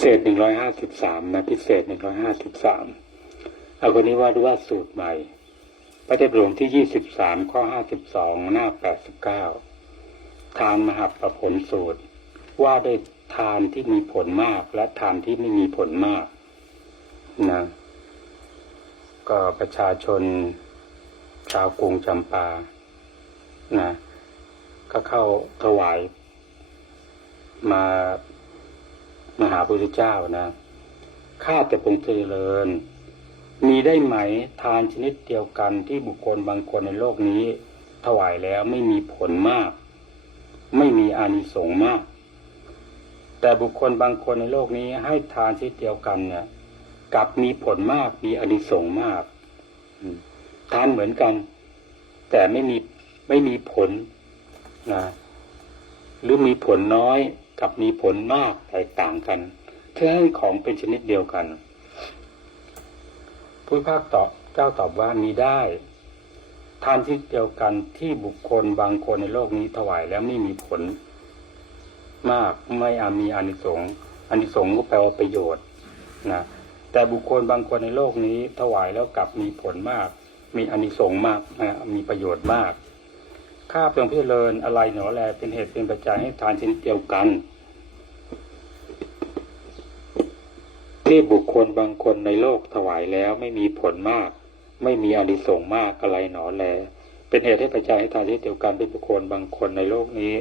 เศษหนึ่งร้อยห้าสิบสามนะพิเศษหนึ่งร้อยห้าสิบสามเอาคนนี้ว่าดูว่าสูตรใหม่พระเทพหลวงที่ยี่สิบสามข้อห้าสิบสองหน้าแปดสิบเก้าทานมหาประผลสูตร ว่าด้วยทานที่มีผลมากและทานที่ไม่มีผลมากนะก็ประชาชนชาวกรุงจำปานะก็เข้าถวายมา มาหาพระพุทธเจ้านะข้าแต่พงษ์เจริญ มีได้ไหมทานชนิดเดียวกันที่บุคคลบางคนในโลกนี้ ถวายแล้วไม่มีผลมาก ไม่มีอานิสงส์มาก แต่บุคคลบางคนในโลกนี้ให้ทานชนิดเดียวกันเนี่ยกลับมีผลมากมีอานิสงส์มากทานเหมือนกัน แต่ไม่มีไม่มีผลนะหรือมีผลน้อย กับมีผลมากแตกต่างกันเท่านั้ของเป็นชนิดเดียวกันผู้ภาคตอบเจ้าตอบว่ามีได้ ทานที่เดียวกันที่บุคคลบางคนในโลกนี้ถวายแล้วไม่มีผล มากไม่อามีอานิสงส์อานิสงส์ก็แปลว่าประโยชน์นะแต่บุคคลบางคนในโลกนี้ถวายแล้วกลับมีผลมาก มีอานิสงส์มากนะมีประโยชน์มากข้าเพียงเพื่อเลินอะไรหนอแลเป็นเหตุเป็นปัจจัยให้ทานชนิดเดียวกัน ที่บุคคลบางคนในโลกถวายแล้วไม่มีผลมาก ไม่มีอนิสงส์มากอะไรหนอแล เป็นเหตุให้ปัจจัยให้ทานชนิดเดียวกันที่บุคคลบางคนในโลกนี้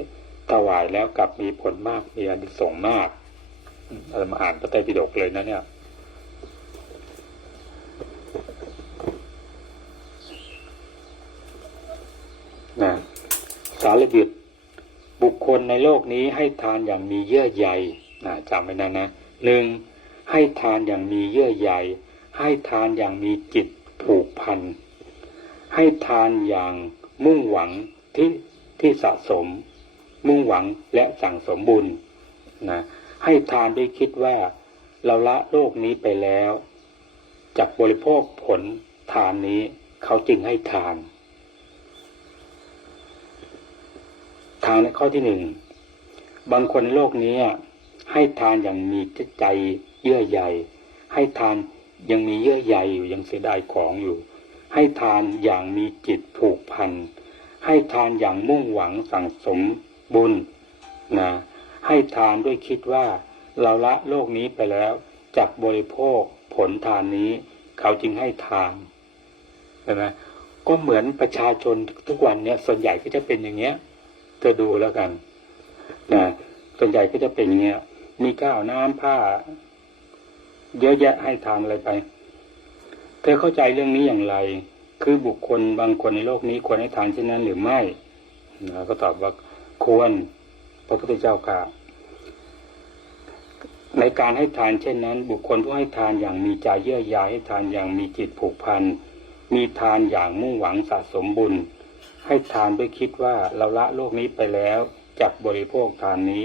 ถวายแล้วกลับมีผลมากมีอนิสงส์มากมเรามาอ่านพระไตรปิฎกเลยนะเนี่ยนะสารบิดบุคคลในโลกนี้ให้ทานอย่างมีเยื่อใยนะจำไว้นะนะหนึ่ง ให้ทานอย่างมีเยื่อใยให้ทานอย่างมีจิตผูกพัน ให้ทานอย่างมุ่งหวังที่ที่สะสม มุ่งหวังและสั่งสมบุญนะให้ทานด้วยคิดว่าเราละโลกนี้ไปแล้วจากบริโภคผลทานนี้เขาจึงให้ทาน ทางในข้อที่หนึ่งบางคนในโลกนี้ให้ทานอย่างมีใจ เยื่อใยให้ทานยังมีเยื่อใยอยู่ยังเสียดายของอยู่ ให้ทานอย่างมีจิตผูกพัน ให้ทานอย่างมุ่งหวังสั่งสมบุญนะให้ทานด้วยคิดว่าเราละโลกนี้ไปแล้วจากบริโภคผลทานนี้ เขาจึงให้ทานใช่ไหมก็เหมือนประชาชนทุกวันเนี่ยส่วนใหญ่ก็จะเป็นอย่างเงี้ยเธอดูแล้วกันนะส่วนใหญ่ก็จะเป็นอย่างเงี้ยมีข้าวน้ำผ้า เยอะแยะให้ทานอะไรไป เธอเข้าใจเรื่องนี้อย่างไร คือบุคคลบางคนในโลกนี้ควรให้ทานเช่นนั้นหรือไม่นะก็ตอบว่าควร พระพุทธเจ้าค่ะในการให้ทานเช่นนั้น บุคคลผู้ให้ทานอย่างมีใจเยื่อใยให้ทานอย่างมีจิตผูกพัน มีทานอย่างมุ่งหวังสะสมบุญ ให้ทานด้วยคิดว่าเราละโลกนี้ไปแล้วจากบริโภคทานนี้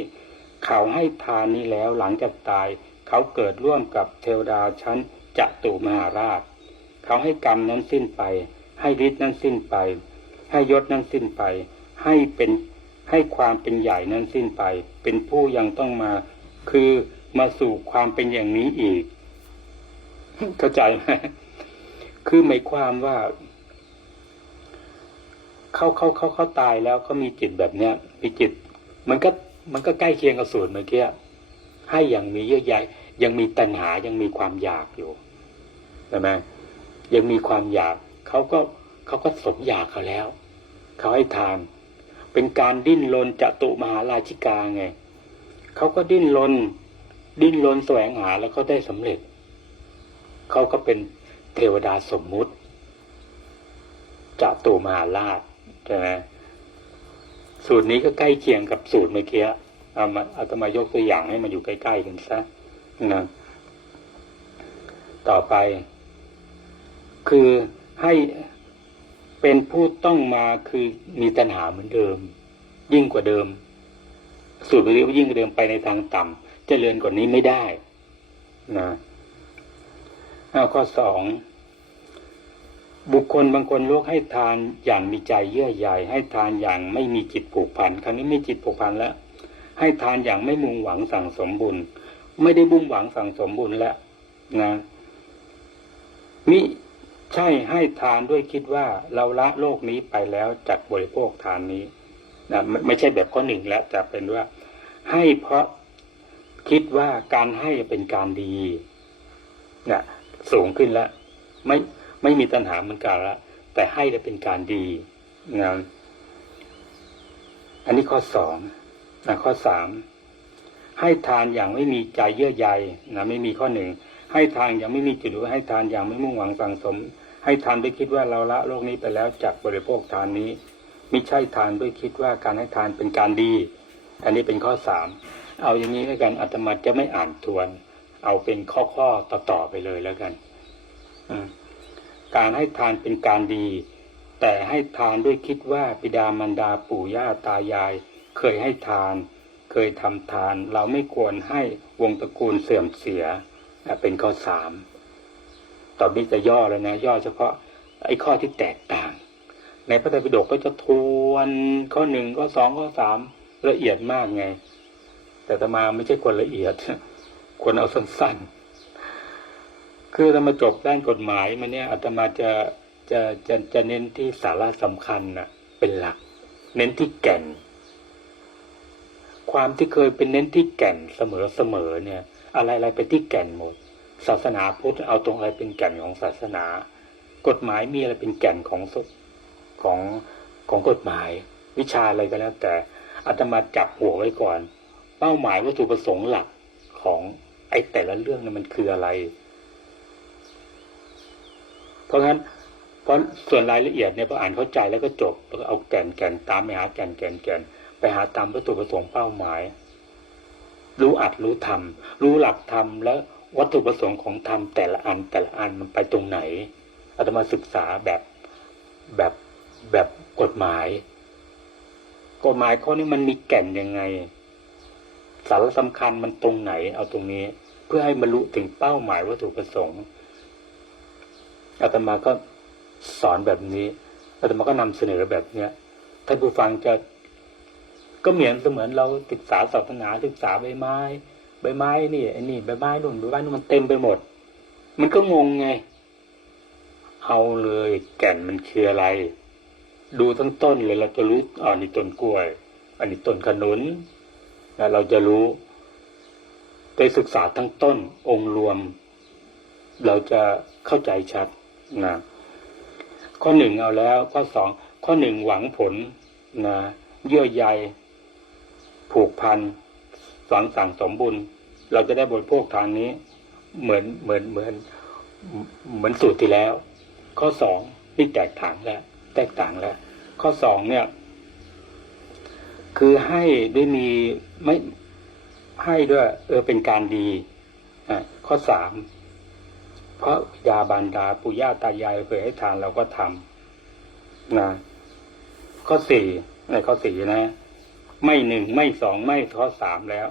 เขาให้ทานนี้แล้วหลังจากตาย เขาเกิดร่วมกับเทวดาชั้นจัตุมหาราช เขาให้กรรมนั้นสิ้นไป ให้ฤทธิ์นั้นสิ้นไป ให้ยศนั้นสิ้นไป ให้เป็นให้ความเป็นใหญ่นั้นสิ้นไป เป็นผู้ยังต้องมา คือมาสู่ความเป็นอย่างนี้อีก เข้าใจไหมคือหมายความว่าเขาเขาเขาเขาตายแล้วเขามีจิตแบบเนี้ยมีจิต มันก็มันก็ใกล้เคียงกับสูตรเมื่อกี้ให้อย่างมีเยื่อใย ยังมีตัณหายังมีความอยากอยู่ใช่ไหมยังมีความอยากเขาก็เขาก็สมอยากเขาแล้วเขาให้ทาน เป็นการดิ้นรนจตุมหาราชิกาไงเขาก็ดิ้นรนดิ้นรนแสวงหาแล้วก็ได้สำเร็จเขาก็เป็นเทวดาสมมุติจตุมหาราชใช่ไหมสูตรนี้ก็ใกล้เคียงกับสูตรเมื่อกี้เอามาอาตมายกตัวอย่างให้มันอยู่ใกล้ๆกันซะ นะต่อไป คือให้เป็นผู้ต้องมาคือมีตัณหาเหมือนเดิม ยิ่งกว่าเดิม สูตรเรียกว่ายิ่งกว่าเดิมไปในทางต่ำจเจริญกว่านี้ไม่ได้นะเอาข้อสองบุคคลบางคนโลกให้ทานอย่างมีใจเยื่อใยให้ทานอย่างไม่มีจิตผูกพันครั้นี้ไม่จิตผูกพันแล้ว ให้ทานอย่างไม่มุ่งหวังสั่งสมบุญ ไม่ได้บุ่มหวังสั่งสมบุญแล้วนะมิใช่ให้ทานด้วยคิดว่าเราละโลกนี้ไปแล้วจากบริโภคทานนี้นะไม่ไม่ใช่แบบข้อหนึ่งแล้วแต่เป็นว่า ให้เพราะคิดว่าการให้เป็นการดีนะสูงขึ้นแล้ว ไม่ไม่มีตัณหาเหมือนกันล้วแต่ให้ได้เป็นการดีนะอันนี้ข้อสองนะข้อสาม ให้ทานอย่างไม่มีใจเยื่อใยนะไม่มีข้อหนึ่ง ให้ทานอย่างไม่มีจุดหรือให้ทานอย่างไม่มุ่งหวังสั่งสม ให้ทานด้วยคิดว่าเราละโลกนี้ไปแล้วจากบริโภคทานนี้ไม่ใช่ทานด้วยคิดว่าการให้ทานเป็นการดี อันนี้เป็นข้อสามเอาอย่างนี้แล้วกันอาตมาจะไม่อ่านทวน เอาเป็นข้อข้อต่อๆไปเลยแล้วกันการให้ทานเป็นการดี แต่ให้ทานด้วยคิดว่าบิดามารดาปู่ย่าตายาย เคยให้ทาน เคยทำทาน เราไม่ควรให้วงตระกูลเสื่อมเสียเป็นข้อสามต่อนนี้จะย่อแล้วนะ ย่อเฉพาะไอ้ข้อที่แตกต่าง ในพระไตรปิฎกก็จะทวนข้อหนึ่งข้อสองข้อสามละเอียดมากไง แต่ตมาไม่ใช่คนละเอียด ควรเอาสั้นๆ คือถ้ามาจบด้านกฎหมายมาเนี่ยอาตมาจะจะจะจะเน้นที่สาระสำคัญนะเป็นหลัก เน้นที่แก่น ความที่เคยเป็นเน้นที่แก่นเสมอเสมอเนี่ย อะไรอะไรไปที่แก่นหมด ศาสนาพุทธเอาตรงอะไรเป็นแก่นของศาสนา กฎหมายมีอะไรเป็นแก่นของของของกฎหมาย วิชาอะไรก็แล้ว แต่อาตมาจับหัวไว้ก่อน เป้าหมายวัตถุประสงค์หลักของไอ้แต่ละเรื่องเนี่ยมันคืออะไร เพราะงั้นเพราะส่วนรายละเอียดเนี่ยพออ่านเข้าใจแล้วก็จบแล้วก็เอาแก่นแก่นตามไปหาแก่นแก่นแก่น ไปหาตามวัตถุประสงค์เป้าหมาย รู้อัดรู้ทำรู้หลักธรรมแล้ววัตถุประสงค์ของธรรมแต่ละอันแต่ละอันมันไปตรงไหนอาตมาศึกษาแบบแบบแบบกฎหมาย กฎหมายข้อนี้มันมีแก่นยังไง สาระสำคัญมันตรงไหน เอาตรงนี้ เพื่อให้บรรลุถึงเป้าหมายวัตถุประสงค์อาตมาก็สอนแบบนี้อาตมาก็นำเสนอแบบเนี้ยท่านผู้ฟังจะ ก็เหมือนเสมือนเราศึกษาศาสนาศึกษาใบไม้ ใบไม้นี่ไอ้นี่ใบไม้นู่นใบไม้นู่นมันเต็มไปหมด มันก็งงไง เอาเลยแก่นมันคืออะไร ดูทั้งต้นเลยเราจะรู้อ๋อนี่ต้นกล้วย อันนี้ต้นขนุนนะเราจะรู้ไปศึกษาทั้งต้นองค์รวม เราจะเข้าใจชัดนะข้อหนึ่งเอาแล้ว ข้อสองข้อหนึ่งหวังผลนะเยื่อใย ผูกพันสังสั่งสมบุญ เราจะได้บริโภคทางนี้ เหมือนเหมือนเหมือนเหมือนสูตรที่แล้ว ข้อสองนี่แตกต่างแล้ว แตกต่างแล้ว ข้อสองเนี่ย คือให้ด้วยมีไม่ให้ด้วย เออเป็นการดีอะข้อสามเพราะยาบานดาปู่ย่าตายายเคยให้ทานเราก็ทำนะข้อสี่ในข้อสี่นะ ไม่หนึ่งไม่สองไม่ข้อสามแล้ว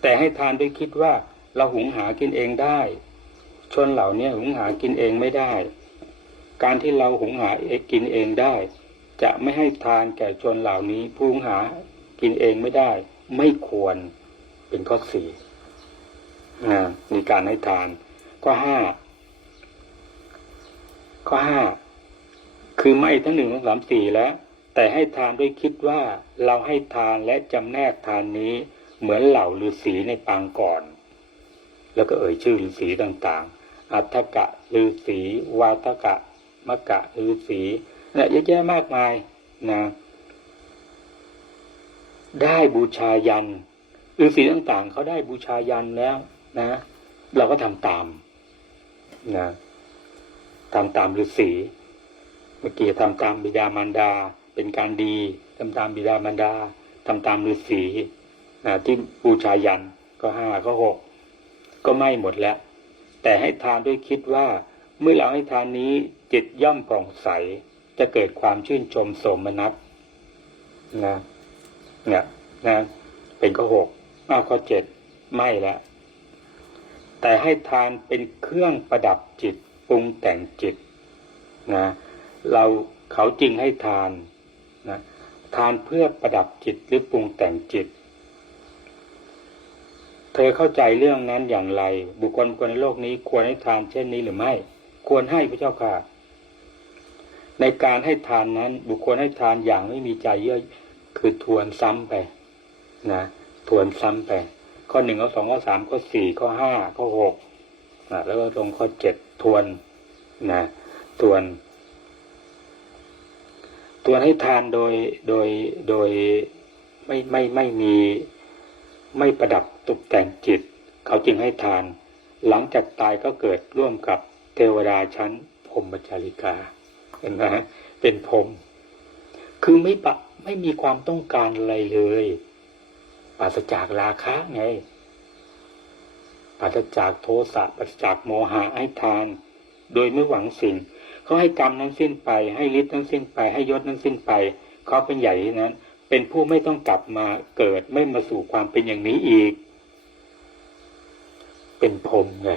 แต่ให้ทานด้วยคิดว่าเราหุงหากินเองได้ ชนเหล่านี้หุงหากินเองไม่ได้ การที่เราหุงหาเองกินเองได้ จะไม่ให้ทานแก่ชนเหล่านี้ผู้หุงหากินเองไม่ได้ ไม่ควรเป็นข้อสี่นะมีการให้ทานข้อห้าข้อห้าคือไม่ทั้งหนึ่งสองสามสี่แล้ว แต่ให้ทานด้วยคิดว่าเราให้ทานและจำแนกทานนี้เหมือนเหล่าฤาษีในปางก่อน แล้วก็เอ่ยชื่อฤาษีต่างๆ อัฏฐกะฤาษีวาทกะมะกะฤาษีเนี่ยเยอะแยะมากมายนะได้บูชายันฤาษีต่างๆ เขาได้บูชายันแล้วนะ เราก็ทำตามนะทำตามฤาษีเมื่อกี้ทำตามบิดามารดา เป็นการดีทำตามบิดามารดาทำตามฤาษีนะที่บูชายันก็ห้าก็หกก็ไม่หมดแล้ว แต่ให้ทานด้วยคิดว่า เมื่อเราให้ทานนี้จิตย่อมผ่องใส จะเกิดความชื่นชมโสมนัสนะเนี่ยนะเป็นข้อหกอ้าวข้อเจ็ดไม่ละแต่ให้ทานเป็นเครื่องประดับจิตปรุงแต่งจิตนะเราเขาจริงให้ทาน นะทานเพื่อประดับจิตหรือปรุงแต่งจิต เธอเข้าใจเรื่องนั้นอย่างไร บุคคลบุคคลในโลกนี้ควรให้ทานเช่นนี้หรือไม่ ควรให้พระเจ้าค่ะ ในการให้ทานนั้น บุคคลให้ทานอย่างไม่มีใจเยื่อคือทวนซ้ำไปนะทวนซ้ำไป ข้อหนึ่งข้อสองข้อสามข้อสี่ข้อห้าข้อหกนะแล้วก็ตรงข้อเจ็ดทวนนะทวน ทวนให้ทานโดยโดยโดยไม่ไม่ไม่มีไม่ประดับตกแต่งจิต เขาจึงให้ทาน หลังจากตายก็เกิดร่วมกับเทวดาชั้นพรมจาริกาเห็นไหมเป็นพรมคือไม่ปะไม่มีความต้องการอะไรเลยปราศจากราคะไงปราศจากโทสะปราศจากโมหะให้ทาน โดยไม่หวังสิ่ง เขาให้กรรมนั้นสิ้นไป ให้ฤทธิ์นั้นสิ้นไป ให้ยศนั้นสิ้นไป เขาเป็นใหญ่นั้น เป็นผู้ไม่ต้องกลับมาเกิดไม่มาสู่ความเป็นอย่างนี้อีก เป็นพรมไง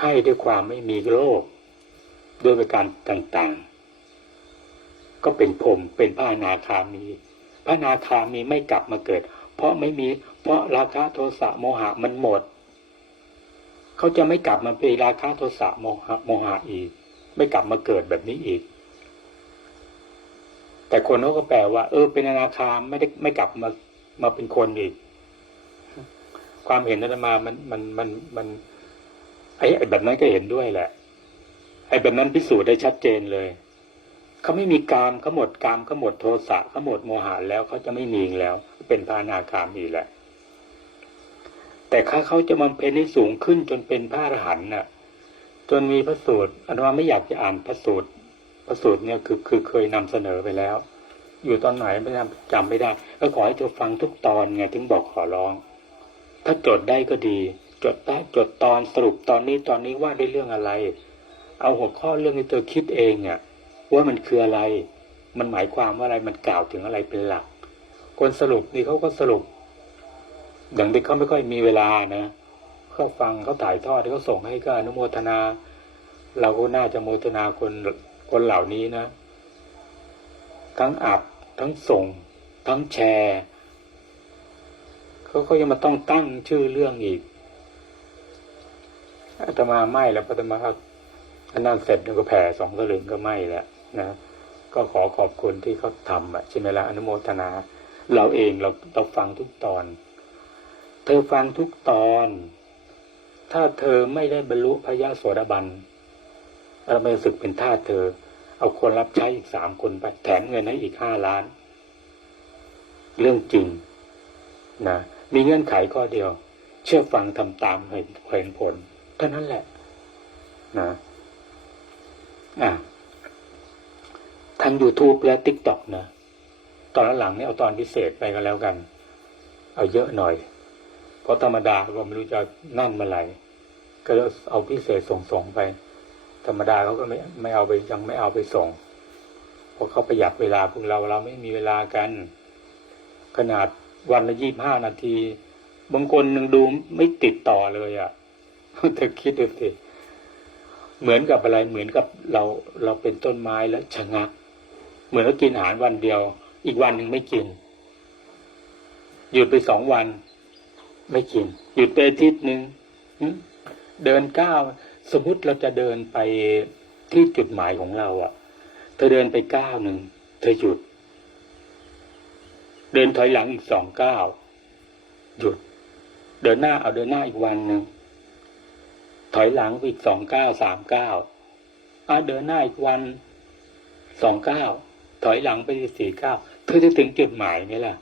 ให้ด้วยความไม่มีโลกด้วยประการต่างๆ ก็เป็นพรมเป็นพระอนาคามี พระอนาคามีไม่กลับมาเกิด เพราะไม่มี เพราะราคะโทสะโมหะมันหมด เขาจะไม่กลับมาเป็นราคะโทสะโมหะโมหะอีก ไม่กลับมาเกิดแบบนี้อีก แต่คนเขาก็แปลว่า เออ เป็นอนาคาไม่ได้ไม่กลับมามาเป็นคนอีก ความเห็นนั้นมามันมันมันมันไอ้แบบนั้นก็เห็นด้วยแหละไอ้แบบนั้นพิสูจน์ได้ชัดเจนเลยเขาไม่มีกามเขาหมดกามเขาหมดโทสะเขาหมดโมหะแล้วเขาจะไม่มีอีกแล้ว เป็นพระอนาคามีแหละแต่ถ้าเขาจะมันเป็นให้สูงขึ้นจนเป็นพระอรหันต์น่ะ จนมีพระสูตรอันว่าไม่อยากจะอ่านพระสูตรพระสูตรเนี่ยคือคือเคยนำเสนอไปแล้ว อยู่ตอนไหนไม่จำจำไม่ได้ ก็ขอให้เธอฟังทุกตอนไงถึงบอกขอร้อง ถ้าจดได้ก็ดี จดได้จดตอนสรุปตอนนี้ตอนนี้ว่าได้เรื่องอะไร เอาหัวข้อเรื่องที่เธอคิดเองอะว่ามันคืออะไร มันหมายความว่าอะไรมันกล่าวถึงอะไรเป็นหลัก คนสรุปนี่เขาก็สรุปอย่างเด็กเขาไม่ค่อยมีเวลานะ เขาฟังเขาถ่ายทอดเขาส่งให้ก็อนุโมทนา เราก็น่าจะโมทนาคนคนเหล่านี้นะ ทั้งอัดทั้งส่ง ทั้งแชร์เขาเขายังมาต้องตั้งชื่อเรื่องอีกอาตมาไม่แล้วอาตมาอันนั้นเสร็จแล้วก็แผ่สองสลึงก็ไม่แล้วนะก็ขอขอบคุณที่เขาทำอะใช่ไหมละอนุโมทนา เราเองเราเราฟังทุกตอน เธอฟังทุกตอน ถ้าเธอไม่ได้บรรลุพระยะโสดาบันเราไม่สึกเป็นทาสเธอ เอาคนรับใช้อีกสามคนไปแถมเงินให้อีกห้าล้าน เรื่องจริงนะมีเงื่อนไขข้อเดียว เชื่อฟังทำตามเห็นเห็นผลเท่านั้นแหละนะอะทาง YouTube และ TikTok นะตอนหลังเนี่ยเอาตอนพิเศษไปกันแล้วกัน เอาเยอะหน่อย เพราะธรรมดาก็ไม่รู้จะนั่นเมื่อไหร่ ก็เอาพิเศษส่งๆไป ธรรมดาเขาก็ไม่ไม่เอาไปยังไม่เอาไปส่ง เพราะเขาประหยัดเวลาพวกเราเราไม่มีเวลากัน ขนาดวันละยี่บห้านาที บางคนยังดูไม่ติดต่อเลยอะ่ะเธอคิดดูสิเหมือนกับอะไรเหมือนกับเราเราเป็นต้นไม้แล้วชะงัก เหมือนเรากินอาหารวันเดียว อีกวันหนึ่งไม่กิน หยุดไปสองวัน ไม่กิน หยุดไปอาทิตย์หนึ่ง เดินก้าวสมมติเราจะเดินไปที่จุดหมายของเราอะ่ะ เธอเดินไปก้าวหนึ่งเธอหยุด เดินถอยหลังอีกสองก้าวหยุด เดินหน้าเอาเดินหน้าอีกวันหนึ่งถอยหลังไปอีกสองก้าวสามก้าวอะเดินหน้าอีกวันสองก้าวถอยหลังไปสี่ก้าวเธอจะถึงจุดหมายไหมล่ะ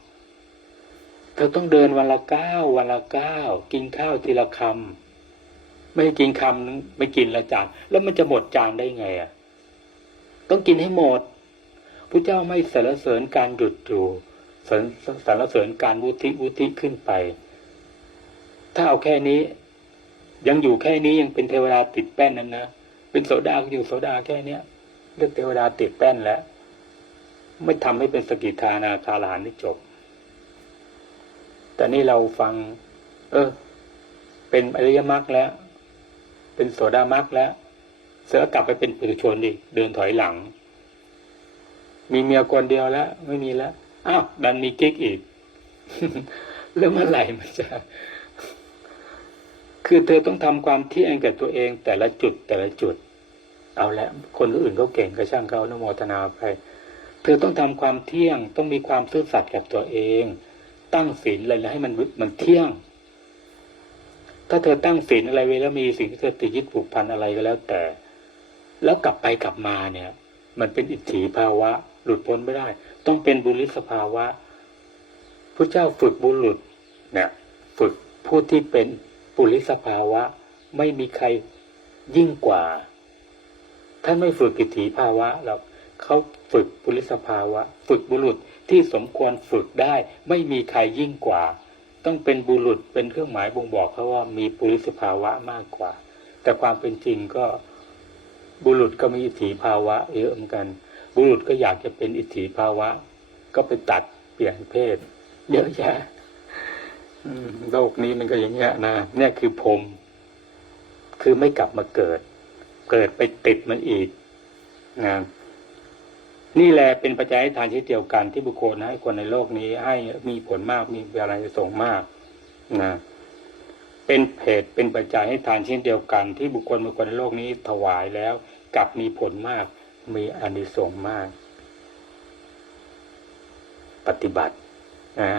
เธอต้องเดินวันละก้าววันละก้าวกินข้าวทีละคำ ไม่กินคำไม่กินละจานแล้วมันจะหมดจานได้ไงอะต้องกินให้หมดพระเจ้าไม่สรรเสริญการหยุดอยู่สรรสรเสริญการวุฒิวุฒิขึ้นไป ถ้าเอาแค่นี้ ยังอยู่แค่นี้ยังเป็นเทวดาติดแป้นนั้นนะเป็นโสดาอยู่โสดาแค่เนี้ยเรียกเทวดาติดแป้นแล้วไม่ทำให้เป็นสกิทานาคาลานที่จบ แต่นี่เราฟัง เออ เป็นอริยมรรคแล้ว เป็นโสดามรรคแล้ว เสือกลับไปเป็นปุถุชนดิเดินถอยหลัง มีเมียคนเดียวแล้ว ไม่มีแล้วอ้าวดันมีกิ๊กอีกแล้วเมื่อไหร่มันจะ คือเธอต้องทำความเที่ยงแก่ตัวเองแต่ละจุดแต่ละจุด เอาละคนอื่นเขาเก่งก็ช่างเขาอนโมทนาไปเธอต้องทำความเที่ยงต้องมีความซื่อสัตย์กับตัวเอง ตั้งศีลอะไรแล้วให้มันมันเที่ยง ถ้าเธอตั้งศีลอะไรไว้แล้วมีสิ่งที่เธอติดยึดผูกพันอะไรก็แล้วแต่ แล้วกลับไปกลับมาเนี่ย มันเป็นอิทธิภาวะ หลุดพ้นไม่ได้ ต้องเป็นบุริสภาวะพระเจ้าฝึกบุรุษเนี่ยฝึกผู้ที่เป็นบุริสภาวะ ไม่มีใครยิ่งกว่าท่านไม่ฝึกกิถีภาวะหรอกเขาฝึกบุริสภาวะ ฝึกบุรุษที่สมควรฝึกได้ ไม่มีใครยิ่งกว่า ต้องเป็นบุรุษเป็นเครื่องหมายบ่งบอกเขาว่ามีบุริสภาวะมากกว่า แต่ความเป็นจริงก็บุรุษก็มีอิทธิภาวะเยอะเหมือนกัน บุรุษก็อยากจะเป็นอิทธิภาวะ ก็ไปตัดเปลี่ยนเพศ เยอะแยะโลกนี้มันก็อย่างเงี้ยนะเนี่ยคือพรมคือไม่กลับมาเกิด เกิดไปติดมันอีกนะ นี่แหละเป็นปัจจัยให้ทานเช่นเดียวกันที่บุคคลให้คนในโลกนี้ให้มีผลมากมีเวลาส่งมากนะเป็นเพจเป็นปัจจัยให้ทานเช่นเดียวกัน ที่บุคคลบุคคลในโลกนี้ถวายแล้วกลับมีผลมากมีอานิสงส์มาก ปฏิบัตินะ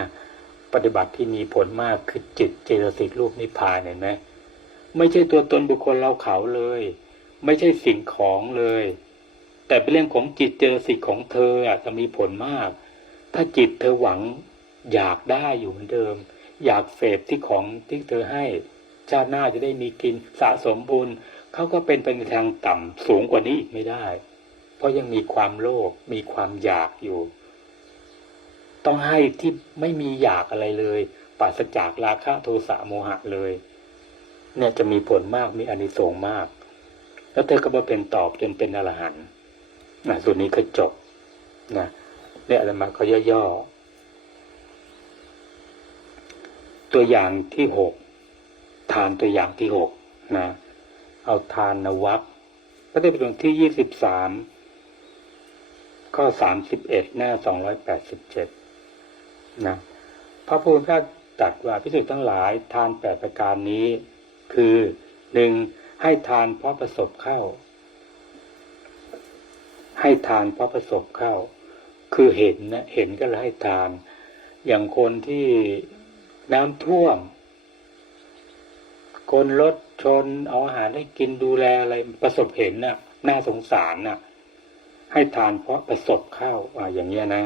ปฏิบัติที่มีผลมากคือจิตเจตสิกรูปนิพพานเห็นไหมไม่ใช่ตัวตนบุคคลเราเขาเลย ไม่ใช่สิ่งของเลย แต่เป็นเรื่องของจิตเจตสิกของเธออะจจะมีผลมาก ถ้าจิตเธอหวังอยากได้อยู่เหมือนเดิม อยากเสพที่ของที่เธอให้ชาติหน้าจะได้มีกินสะสมบุญเขาก็เป็นไปในทางต่ำสูงกว่านี้อีกไม่ได้ เพราะยังมีความโลภมีความอยากอยู่ ต้องให้ที่ไม่มีอยากอะไรเลยปราศจากราคะโทสะโมหะเลย เนี่ยจะมีผลมากมีอนิสงส์มาก แล้วเธอก็มาเป็นตอบจนเป็นอรหันต์ นะส่วนนี้ก็จบนะเนี่ยอะไรมาเขาย่อๆตัวอย่างที่หกทานตัวอย่างที่หกนะเอาทานนวัคพระเทพบทที่ยี่สิบสามข้อสามสิบเอ็ดหน้าสองร้อยแปดสิบเจ็ดนะพระพุทธเจ้าตรัสว่าพิสุทธ์ทั้งหลายทานแปดประการนี้ คือหนึ่งให้ทานเพราะประสบเข้า ให้ทานเพราะประสบเข้า คือเห็นนะเห็นก็เลยให้ทาน อย่างคนที่น้ำท่วม คนรถชนเอาอาหารให้กินดูแลอะไรประสบเห็นน่ะ น่าสงสารน่ะ ให้ทานเพราะประสบเข้าอ่าอย่างเงี้ยนะ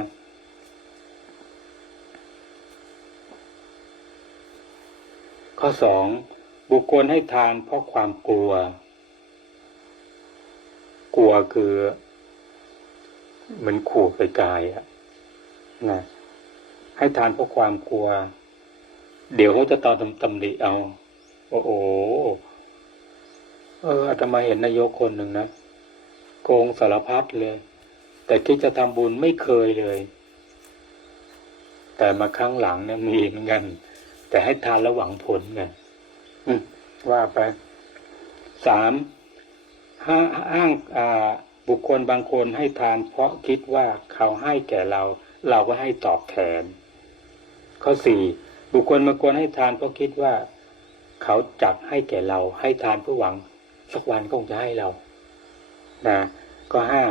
ข้อสองบุคคลให้ทานเพราะความกลัว กลัวคือ เหมือนขู่ไกลๆอะนะให้ทานเพราะความกลัว เดี๋ยวเขาจะตอนตำหนิเอา โอ้โหเอออาตมาเห็นนายกคนหนึ่งนะโกงสารพัดเลย แต่คิดจะทำบุญไม่เคยเลย แต่มาครั้งหลังเนี่ยมีเหมือนกัน แต่ให้ทานแล้วหวังผลไงอืมว่าไปสามห้าอ้างอ่า บุคคลบางคนให้ทานเพราะคิดว่าเขาให้แก่เรา เราก็ให้ตอบแทน ข้อสี่บุคคลบางคนให้ทานเพราะคิดว่า เขาจักให้แก่เรา ให้ทานเพื่อหวัง สักวันก็คงจะให้เรานะก็ห้า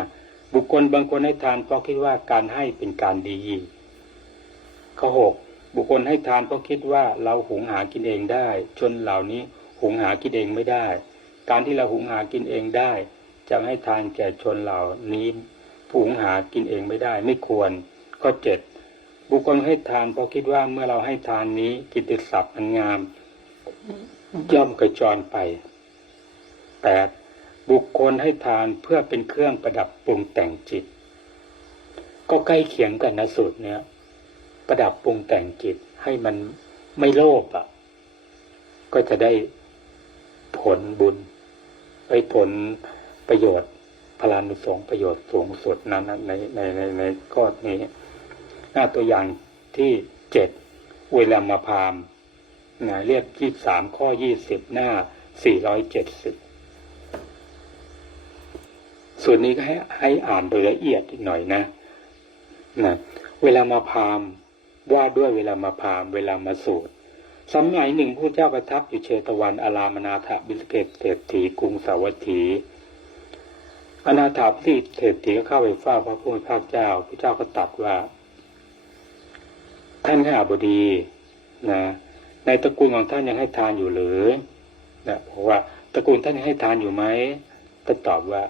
บุคคลบางคนให้ทานเพราะคิดว่าการให้เป็นการดีข้อหกบุคคลให้ทานเพราะคิดว่าเราหุงหากินเองได้ ชนเหล่านี้หุงหากินเองไม่ได้ การที่เราหุงหากินเองได้ จะให้ทานแก่ชนเหล่านี้ผู้หงหากินเองไม่ได้ ไม่ควรข้อเจ็ดบุคคลให้ทานเพราะคิดว่าเมื่อเราให้ทานนี้กิตติศัพท์อันงาม ย่อมกระจรไปแปดบุคคลให้ทานเพื่อเป็นเครื่องประดับปรุงแต่งจิต ก็ใกล้เคียงกันนะสูตรเนี้ยประดับปรุงแต่งจิตให้มันไม่โลภอะ ก็จะได้ผลบุญไปผล ประโยชน์พลานุสงประโยชน์สูงสุดนั้นน่ะในในในในข้อนี้ หน้าตัวอย่างที่เจ็ดเวลามาพามนะเรียกยี่สามข้อยี่สิบหน้าสี่ร้อยเจ็ดสิบส่วนนี้ก็ให้ให้อ่านโดยละเอียดอีกหน่อยนะนะเวลามาพามว่าด้วยเวลามาพามเวลามาสูตรสมัยหนึ่งพระเจ้าประทับอยู่เชตวันอารามนาถบิสเกตเศรษฐีกรุงสาวัตถี อนาถาบิสเศรษฐีก็เข้าไปเฝ้าพระผู้เป็นพระเจ้าพระเจ้าก็ตรัสว่า ท่านข้าบดีนะในตระกูลของท่านยังให้ทานอยู่หรือนะเพราะว่าตระกูลท่านยังให้ทานอยู่ไหมท่านตอบว่า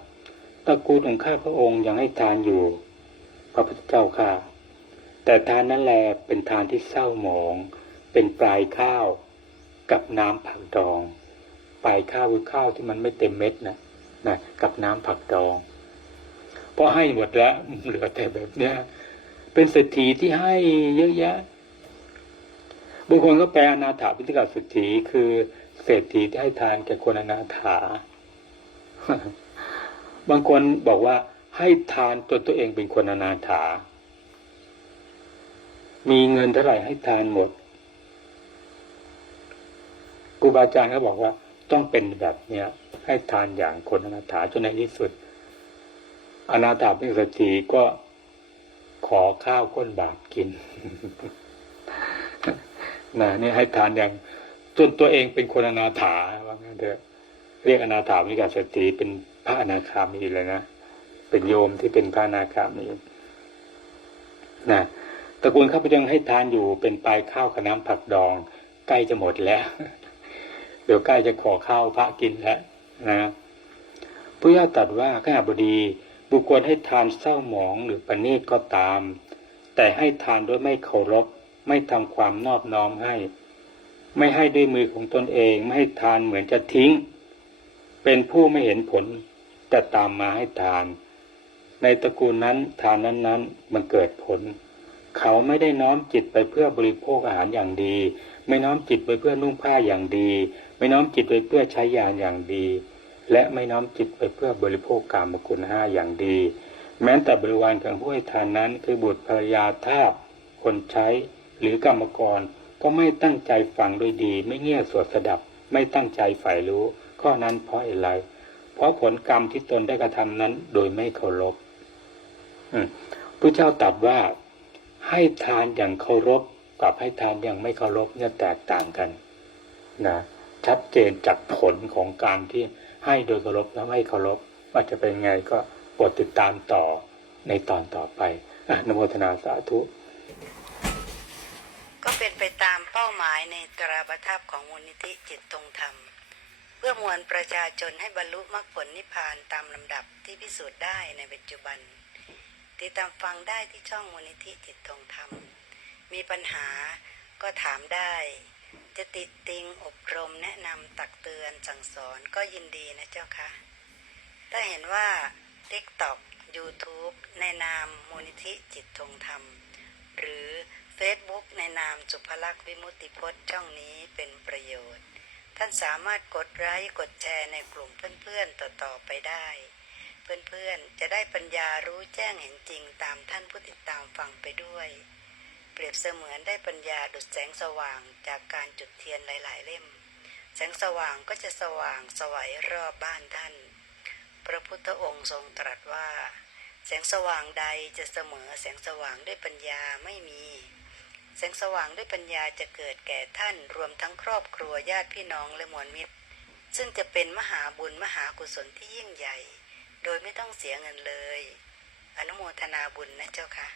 ตระกูลของข้าพระองค์ยังให้ทานอยู่ พระพุทธเจ้าค่ะ แต่ทานนั้นแหละเป็นทานที่เศร้าหมอง เป็นปลายข้าวกับน้ำผักดอง ปลายข้าวคือข้าวที่มันไม่เต็มเม็ดนะ นะกับน้ำผักดองพอให้หมดแล้วเหลือแต่แบบเนี้ยเป็นเศรษฐีที่ให้เยอะแยะบางคนก็แปลอนาถาพิธิกาเศรษฐีคือเศรษฐีที่ให้ทานแก่คนอนาถา บางคนบอกว่าให้ทานจนตัวเองเป็นคนอนาถา มีเงินเท่าไหร่ให้ทานหมดครูบาอาจารย์เขาบอกว่า ต้องเป็นแบบเนี้ย ให้ทานอย่างคนอนาถาจนในที่สุด อนาถาเป็นเศรษฐีก็ขอข้าวก้นบาปกินนะนี่ให้ทานอย่างจนตัวเองเป็นคนอนาถาว่างั้นเถอะเรียกอนาถามิการษฐีเป็นพระอนาคามีเลยนะเป็นโยมที่เป็นพระอนาคามีนะตระกูลข้าพเจ้ายังให้ทานอยู่เป็นปลายข้าวกับน้ำผักดอง ใกล้จะหมดแล้ว เดี๋ยวใกล้จะขอข้าวพระกินแล้ว นะพระเจ้าตรัสว่าข้าบดีบุคคลให้ทานเศร้าหมองหรือประณีตก็ตาม แต่ให้ทานด้วยไม่เคารพ ไม่ทำความนอบน้อมให้ ไม่ให้ด้วยมือของตนเอง ไม่ให้ทานเหมือนจะทิ้ง เป็นผู้ไม่เห็นผล แต่ตามมาให้ทาน ในตระกูลนั้นทานนั้นๆมันเกิดผล เขาไม่ได้น้อมจิตไปเพื่อบริโภคอาหารอย่างดี ไม่น้อมจิตไปเพื่อนุ่งผ้าอย่างดี ไม่น้อมจิตไปเพื่อใช้ยานอย่างดี และไม่น้อมจิตไปเพื่อบริโภคกามคุณห้าอย่างดี แม้แต่บริวารของผู้ให้ทานนั้น คือบุตรภรรยาทาสคนใช้หรือกรรมกร ก็ไม่ตั้งใจฟังด้วยดี ไม่เงี่ยสวดสดับ ไม่ตั้งใจใฝ่รู้ ข้อนั้นเพราะอะไร เพราะผลกรรมที่ตนได้กระทำนั้น โดยไม่เคารพอืมพระเจ้าตรัสว่าให้ทานอย่างเคารพกับให้ทานอย่างไม่เคารพเนี่ยแตกต่างกัน นะ ชัดเจนจากผลของการที่ให้โดยเคารพและไม่เคารพว่าจะเป็นไงก็โปรดติดตามต่อในตอนต่อไปอนโมทนาสาธุ ก็เป็นไปตามเป้าหมายในตราประทับของมูลนิธิจิตตรงธรรม เพื่อมวลประชาชนให้บรรลุมรรคผลนิพพานตามลำดับที่พิสูจน์ได้ในปัจจุบัน ติดตามฟังได้ที่ช่องมูลนิธิจิตตรงธรรม มีปัญหาก็ถามได้ จะติดติงอบรมแนะนำตักเตือนสั่งสอนก็ยินดีนะเจ้าค่ะ ถ้าเห็นว่า TikTok YouTube ในนามมูลนิธิจิตทงธรรม หรือ Facebook ในนามสุภลักษณ์วิมุตติพจน์ช่องนี้เป็นประโยชน์ ท่านสามารถกดไลค์กดแชร์ในกลุ่มเพื่อนๆต่อๆไปได้ เพื่อนๆจะได้ปัญญารู้แจ้งเห็นจริงตามท่านผู้ติดตามฟังไปด้วย เปรียบเสมือนได้ปัญญาดุจแสงสว่างจากการจุดเทียนหลาย ๆ เล่ม แสงสว่างก็จะสว่างสวัยรอบบ้านท่าน พระพุทธองค์ทรงตรัสว่า แสงสว่างใดจะเสมอแสงสว่างด้วยปัญญาไม่มี แสงสว่างด้วยปัญญาจะเกิดแก่ท่านรวมทั้งครอบครัวญาติพี่น้องและมวลมิตร ซึ่งจะเป็นมหาบุญมหากุศลที่ยิ่งใหญ่ โดยไม่ต้องเสียเงินเลย อนุโมทนาบุญนะเจ้าค่ะ